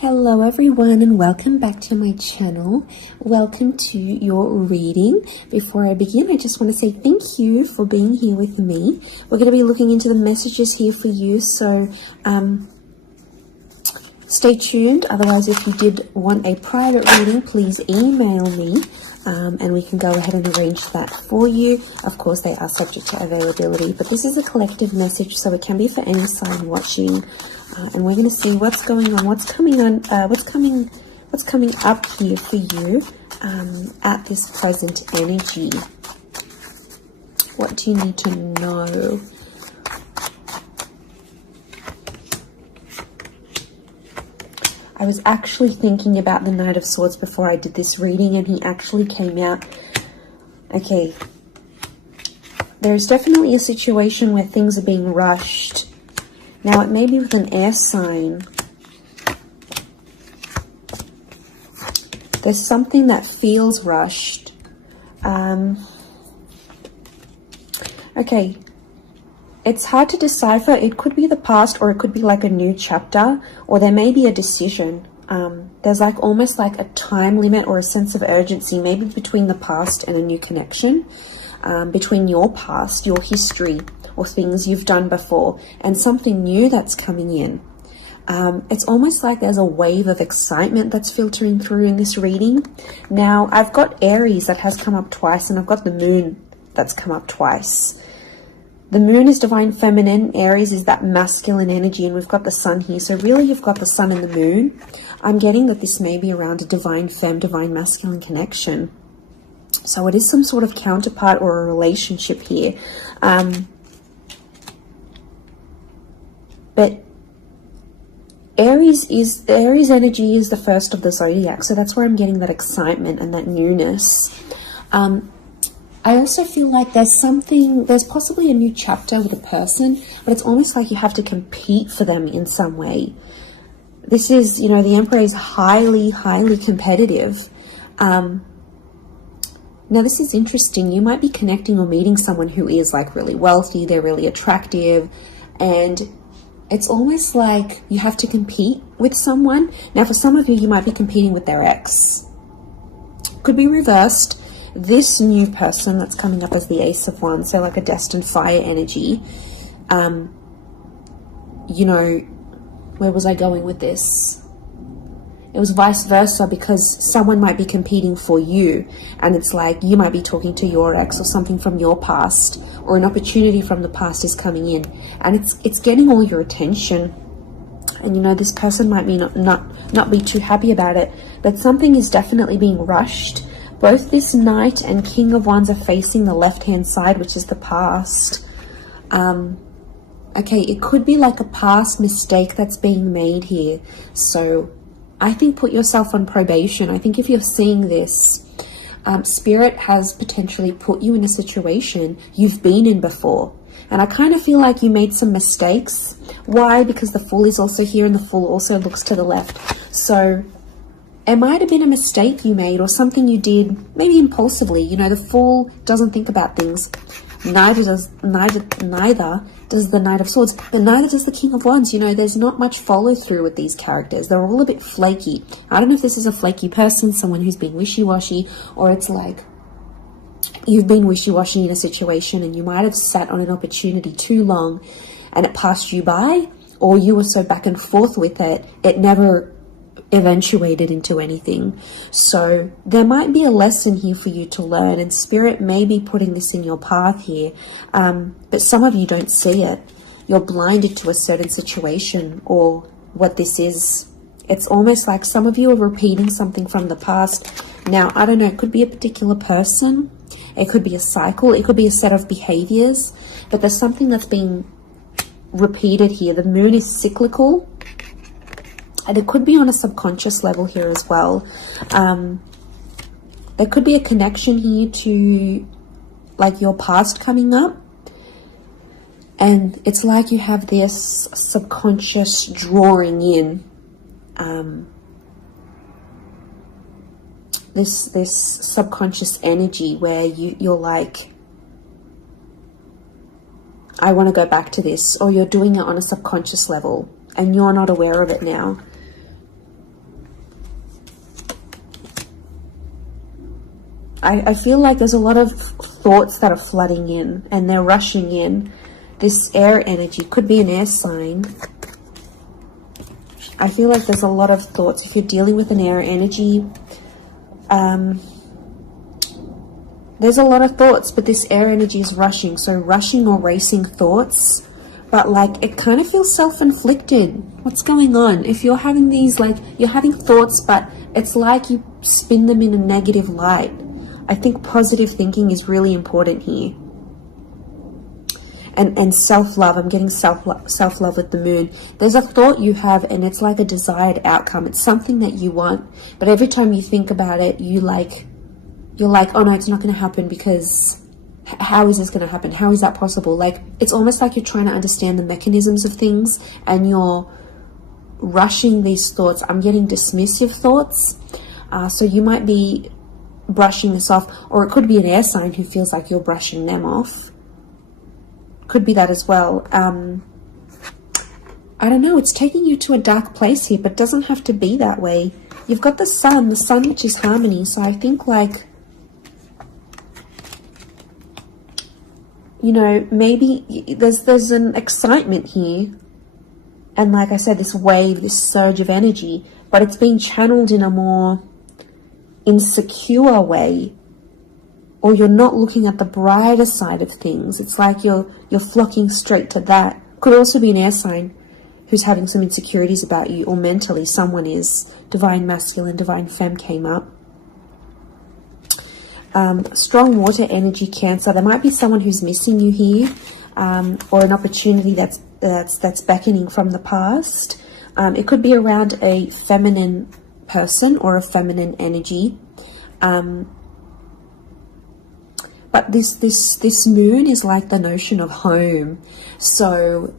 Hello everyone and welcome back to my channel. Welcome to your reading. Before I begin, I just want to say thank you for being here with me. We're going to be looking into the messages here for you, so stay tuned. Otherwise, if you did want a private reading, please email me and we can go ahead and arrange that for you. Of course, they are subject to availability, but this is a collective message, so it can be for any sign watching. And we're going to see what's going on, what's coming up here for you at this present energy. What do you need to know? I was actually thinking about the Knight of Swords before I did this reading, and he actually came out. Okay, there's definitely a situation where things are being rushed. Now, it may be with an air sign. There's something that feels rushed. Okay. It's hard to decipher. It could be the past, or it could be like a new chapter, or there may be a decision. There's like almost like a time limit or a sense of urgency, maybe between the past and a new connection, between your past, your history, or things you've done before, and something new that's coming in. It's almost like there's a wave of excitement that's filtering through in this reading. Now, I've got Aries that has come up twice, and I've got the Moon that's come up twice. The Moon is divine feminine, Aries is that masculine energy, and we've got the Sun here. So really, you've got the Sun and the Moon. I'm getting that this may be around a divine femme, divine masculine connection. So it is some sort of counterpart or a relationship here. But Aries energy is the first of the zodiac, so that's where I'm getting that excitement and that newness. I also feel like there's possibly a new chapter with a person, but it's almost like you have to compete for them in some way. This is, the Emperor is highly, highly competitive. Now, this is interesting. You might be connecting or meeting someone who is like really wealthy, they're really attractive, and it's almost like you have to compete with someone. Now, for some of you, you might be competing with their ex. Could be reversed. This new person that's coming up as the Ace of Wands, so like a destined fire energy. Where was I going with this? It was vice versa, because someone might be competing for you, and it's like you might be talking to your ex or something from your past, or an opportunity from the past is coming in, and it's getting all your attention. And this person might be not be too happy about it, but something is definitely being rushed. Both this Knight and King of Wands are facing the left-hand side, which is the past. Okay, it could be like a past mistake that's being made here. So I think put yourself on probation. I think if you're seeing this, Spirit has potentially put you in a situation you've been in before. And I kind of feel like you made some mistakes. Why? Because the Fool is also here, and the Fool also looks to the left. So it might have been a mistake you made, or something you did, maybe impulsively. The Fool doesn't think about things. Neither does the Knight of Swords, but neither does the King of Wands. There's not much follow through with these characters. They're all a bit flaky. I don't know if this is a flaky person, someone who's being wishy-washy, or it's like you've been wishy-washy in a situation and you might have sat on an opportunity too long and it passed you by, or you were so back and forth with it, it never eventuated into anything. So there might be a lesson here for you to learn, and Spirit may be putting this in your path here, but some of you don't see it. You're blinded to a certain situation or what this is. It's almost like some of you are repeating something from the past. Now, I don't know, it could be a particular person, it could be a cycle, it could be a set of behaviors, but there's something that's being repeated here. The Moon is cyclical, and it could be on a subconscious level here as well. There could be a connection here to like your past coming up. And it's like you have this subconscious drawing in this subconscious energy where you're like, I want to go back to this, or you're doing it on a subconscious level and you're not aware of it now. I feel like there's a lot of thoughts that are flooding in and they're rushing in. This air energy could be an air sign. I feel like there's a lot of thoughts. If you're dealing with an air energy, there's a lot of thoughts, but this air energy is rushing. So rushing or racing thoughts, but like it kind of feels self-inflicted. What's going on? If you're having these, like you're having thoughts, but it's like you spin them in a negative light. I think positive thinking is really important here. And self-love, I'm getting self-love with the moon. There's a thought you have and it's like a desired outcome. It's something that you want, but every time you think about it, you're like, oh no, it's not going to happen, because how is this going to happen? How is that possible? Like, it's almost like you're trying to understand the mechanisms of things and you're rushing these thoughts. I'm getting dismissive thoughts. So you might be brushing this off, or it could be an air sign who feels like you're brushing them off. Could be that as well. I don't know, it's taking you to a dark place here, but doesn't have to be that way. You've got the sun which is harmony. So I think, like, you know, maybe there's an excitement here. And like I said, this wave, this surge of energy, but it's being channeled in a more insecure way, or you're not looking at the brighter side of things. It's like you're flocking straight to that. Could also be an air sign who's having some insecurities about you, or mentally someone is. Divine masculine, divine femme came up. Strong water energy, Cancer. There might be someone who's missing you here, or an opportunity that's beckoning from the past. It could be around a feminine person or a feminine energy. But this moon is like the notion of home. So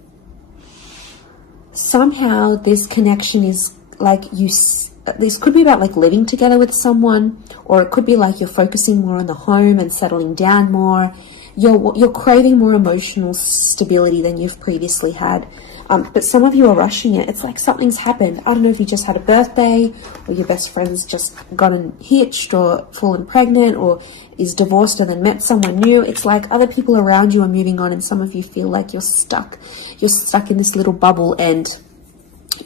somehow this connection is like this could be about like living together with someone, or it could be like you're focusing more on the home and settling down more. You're craving more emotional stability than you've previously had. But some of you are rushing it. It's like something's happened. I don't know if you just had a birthday, or your best friend's just gotten hitched or fallen pregnant, or is divorced and then met someone new. It's like other people around you are moving on, and some of you feel like you're stuck. You're stuck in this little bubble and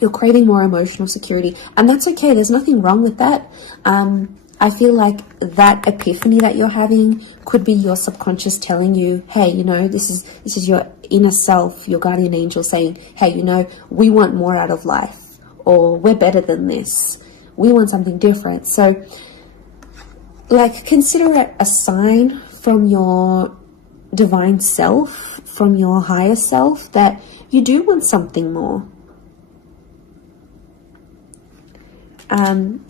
you're craving more emotional security. And that's okay. There's nothing wrong with that. I feel like that epiphany that you're having could be your subconscious telling you, hey, you know, this is your inner self, your guardian angel saying, hey, you know, we want more out of life, or we're better than this. We want something different. So, like, consider it a sign from your divine self, from your higher self, that you do want something more.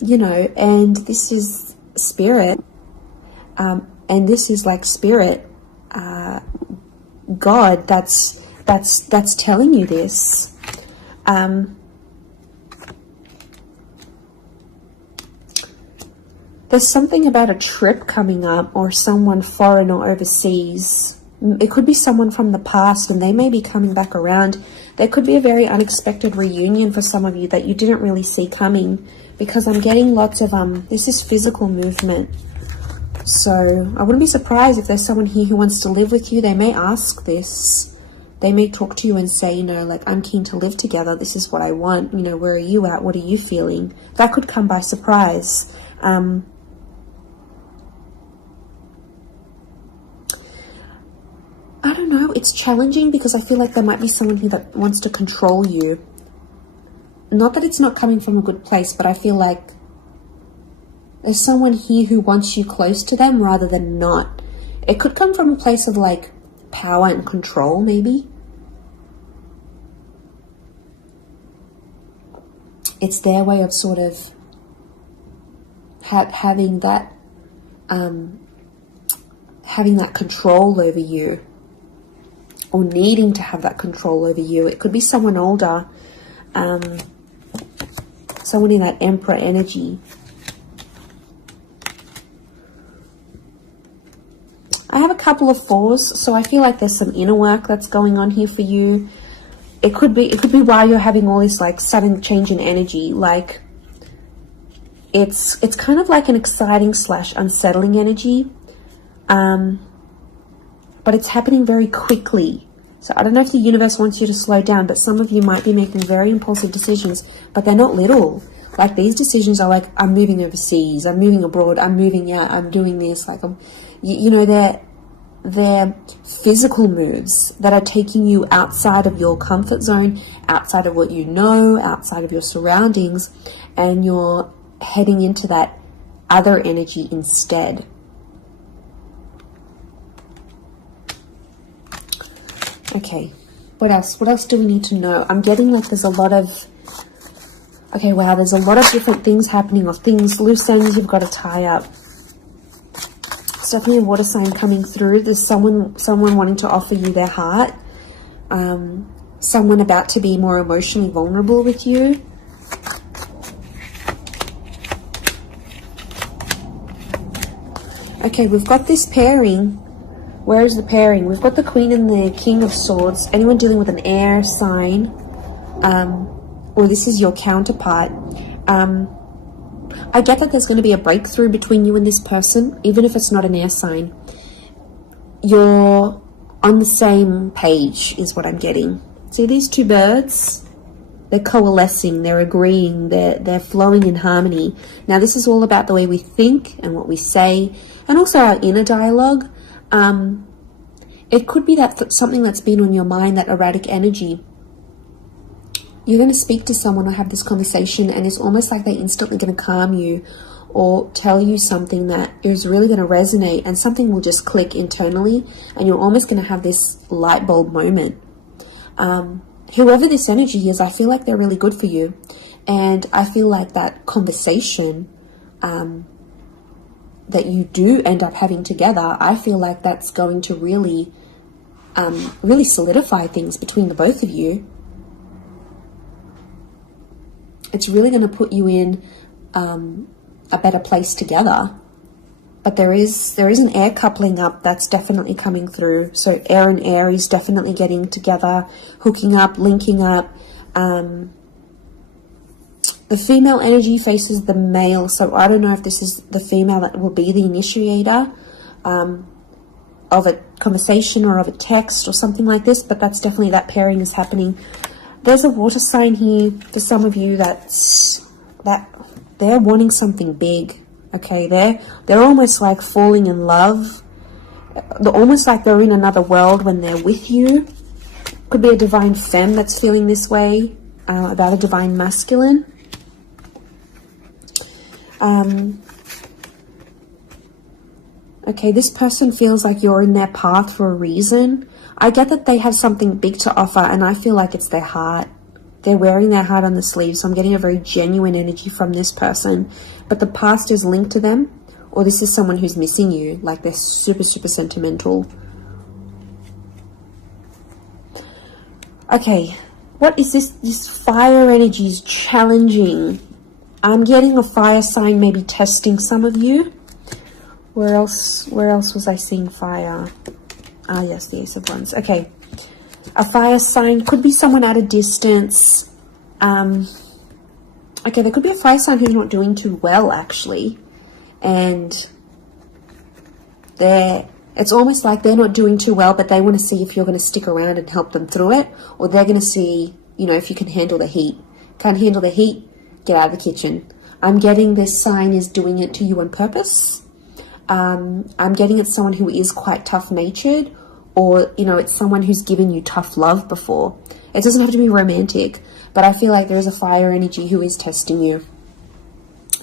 You know, and this is spirit, and this is like spirit, God, that's telling you this. There's something about a trip coming up, or someone foreign or overseas. It could be someone from the past, and they may be coming back around. There could be a very unexpected reunion for some of you that you didn't really see coming, because I'm getting lots of, this is physical movement. So I wouldn't be surprised if there's someone here who wants to live with you. They may ask this. They may talk to you and say, you know, like, I'm keen to live together. This is what I want. You know, where are you at? What are you feeling? That could come by surprise. I don't know. It's challenging because I feel like there might be someone here that wants to control you. Not that it's not coming from a good place, but I feel like there's someone here who wants you close to them rather than not. It could come from a place of like power and control, maybe. It's their way of sort of having that control over you, or needing to have that control over you. It could be someone older, someone in that Emperor energy. I have a couple of fours, so I feel like there's some inner work that's going on here for you. It could be why you're having all this like sudden change in energy. Like, It's kind of like an exciting / unsettling energy, but it's happening very quickly. So I don't know if the universe wants you to slow down, but some of you might be making very impulsive decisions, but they're not little. Like, these decisions are like, I'm moving overseas, I'm moving abroad, I'm moving out, I'm doing this. Like, you know, they're physical moves that are taking you outside of your comfort zone, outside of what you know, outside of your surroundings, and you're heading into that other energy instead. Okay, what else? What else do we need to know? I'm getting like there's a lot of... Okay, wow, there's a lot of different things happening, or things, loose ends you've got to tie up. It's definitely a water sign coming through. There's someone wanting to offer you their heart. Someone about to be more emotionally vulnerable with you. Okay, we've got this pairing. Where is the pairing? We've got the Queen and the King of Swords. Anyone dealing with an air sign, or this is your counterpart. I get that there's going to be a breakthrough between you and this person, even if it's not an air sign. You're on the same page, is what I'm getting. See these two birds? They're coalescing, they're agreeing, they're flowing in harmony. Now, this is all about the way we think and what we say, and also our inner dialogue. It could be that something that's been on your mind, that erratic energy. You're going to speak to someone or have this conversation, and it's almost like they're instantly going to calm you or tell you something that is really going to resonate, and something will just click internally, and you're almost going to have this light bulb moment. Whoever this energy is, I feel like they're really good for you, and I feel like that conversation that you do end up having together, I feel like that's going to really solidify things between the both of you. It's really going to put you in a better place together. But there is an air coupling up that's definitely coming through. So air and Aries definitely getting together, hooking up, linking up. The female energy faces the male, so I don't know if this is the female that will be the initiator of a conversation or of a text or something like this, but that's definitely, that pairing is happening. There's a water sign here for some of you that they're wanting something big. Okay, they're almost like falling in love. They're almost like they're in another world when they're with you. Could be a divine femme that's feeling this way about a divine masculine. Okay, this person feels like you're in their path for a reason. I get that they have something big to offer, and I feel like it's their heart. They're wearing their heart on the sleeve, so I'm getting a very genuine energy from this person. But the past is linked to them, or this is someone who's missing you, like they're super, super sentimental. Okay, what is this? This fire energy is challenging. I'm getting a fire sign maybe testing some of you. Where else was I seeing fire? Ah, yes, the Ace of Wands. Okay. A fire sign could be someone at a distance. Okay, there could be a fire sign who's not doing too well, actually. And it's almost like they're not doing too well, but they want to see if you're going to stick around and help them through it. Or they're going to see, you know, if you can handle the heat. Can't handle the heat? Get out of the kitchen. I'm getting this sign is doing it to you on purpose. I'm getting it's someone who is quite tough-natured, or, you know, it's someone who's given you tough love before. It doesn't have to be romantic, but I feel like there is a fire energy who is testing you.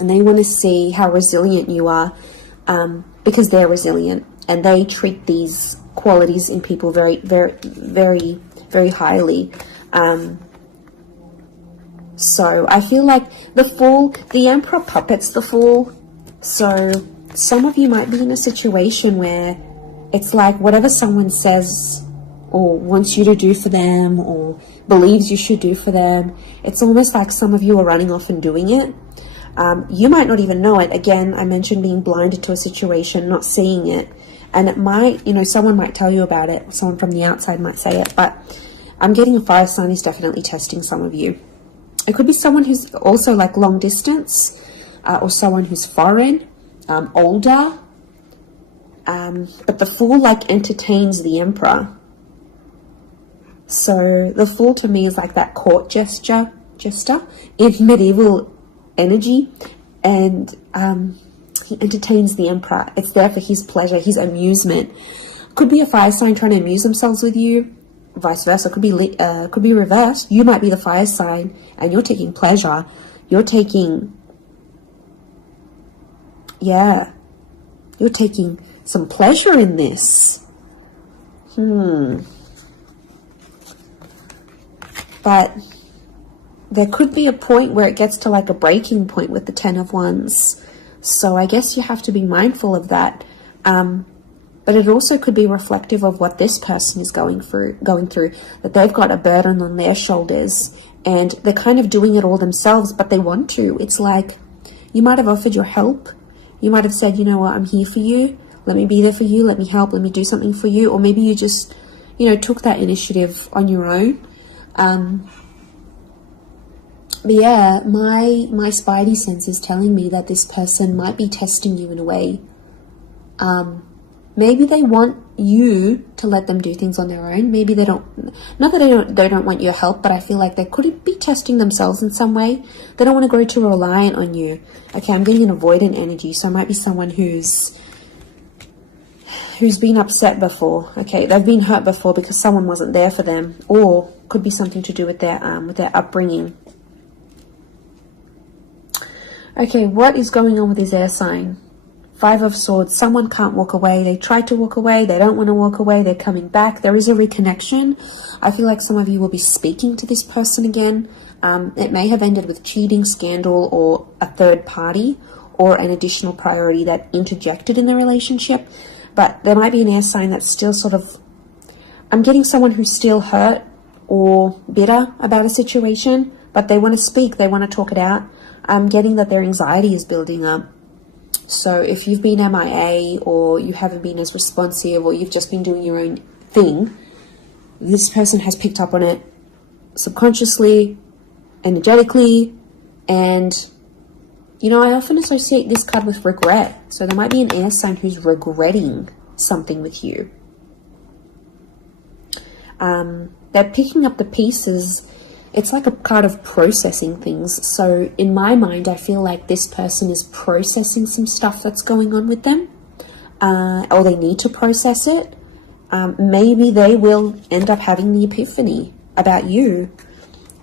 And they want to see how resilient you are, because they're resilient, and they treat these qualities in people very, very, very, very highly. So I feel like the Fool, the Emperor puppets the Fool. So some of you might be in a situation where it's like whatever someone says or wants you to do for them or believes you should do for them, it's almost like some of you are running off and doing it. You might not even know it. Again, I mentioned being blinded to a situation, not seeing it. And it might, you know, someone might tell you about it. Someone from the outside might say it. But I'm getting a fire sign is definitely testing some of you. It could be someone who's also like long distance. or someone who's foreign, older. But the Fool like entertains the Emperor. So the Fool to me is like that court jester in medieval energy, and he entertains the Emperor. It's there for his pleasure, his amusement. Could be a fire sign trying to amuse themselves with you, vice versa. Could be reversed. You might be the fire sign and you're taking pleasure. You're taking some pleasure in this. But there could be a point where it gets to like a breaking point with the Ten of Wands. So I guess you have to be mindful of that. But it also could be reflective of what this person is going through, that they've got a burden on their shoulders and they're kind of doing it all themselves, but they want to. It's like you might have offered your help. You might have said, you know what, I'm here for you. Let me be there for you. Let me help. Let me do something for you. Or maybe you just, took that initiative on your own. But yeah, my spidey sense is telling me that this person might be testing you in a way. Maybe they want you to let them do things on their own. Maybe they don't, not that they don't want your help, but I feel like they could be testing themselves in some way. They don't want to grow too reliant on you. Okay, I'm getting an avoidant energy, so it might be someone who's been upset before. Okay, they've been hurt before because someone wasn't there for them, or could be something to do with their upbringing. Okay, what is going on with this air sign? Five of Swords. Someone can't walk away. They try to walk away. They don't want to walk away. They're coming back. There is a reconnection. I feel like some of you will be speaking to this person again. It may have ended with cheating, scandal, or a third party, or an additional priority that interjected in the relationship. But there might be an air sign that's still sort of... I'm getting someone who's still hurt or bitter about a situation, but they want to speak. They want to talk it out. I'm getting that their anxiety is building up. So if you've been MIA, or you haven't been as responsive, or you've just been doing your own thing, this person has picked up on it subconsciously, energetically, and I often associate this card with regret. So there might be an air sign who's regretting something with you. They're picking up the pieces. It's like a card of processing things. So in my mind, I feel like this person is processing some stuff that's going on with them, or they need to process it. Maybe they will end up having the epiphany about you.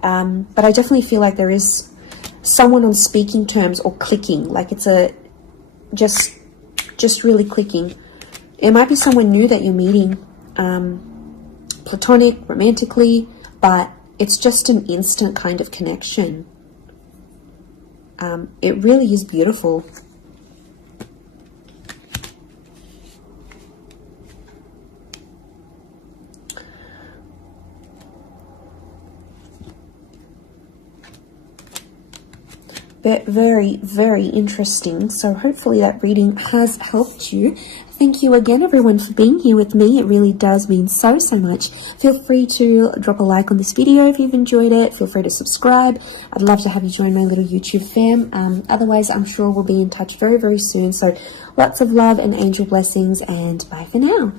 But I definitely feel like there is someone on speaking terms or clicking, like it's just really clicking. It might be someone new that you're meeting, platonic, romantically, but it's just an instant kind of connection. It really is beautiful. But very, very interesting. So hopefully that reading has helped you. Thank you again, everyone, for being here with me. It really does mean so much. Feel free to drop a like on this video if you've enjoyed it. Feel free to subscribe. I'd love to have you join my little YouTube fam. Otherwise, I'm sure we'll be in touch very, very soon. So lots of love and angel blessings, and bye for now.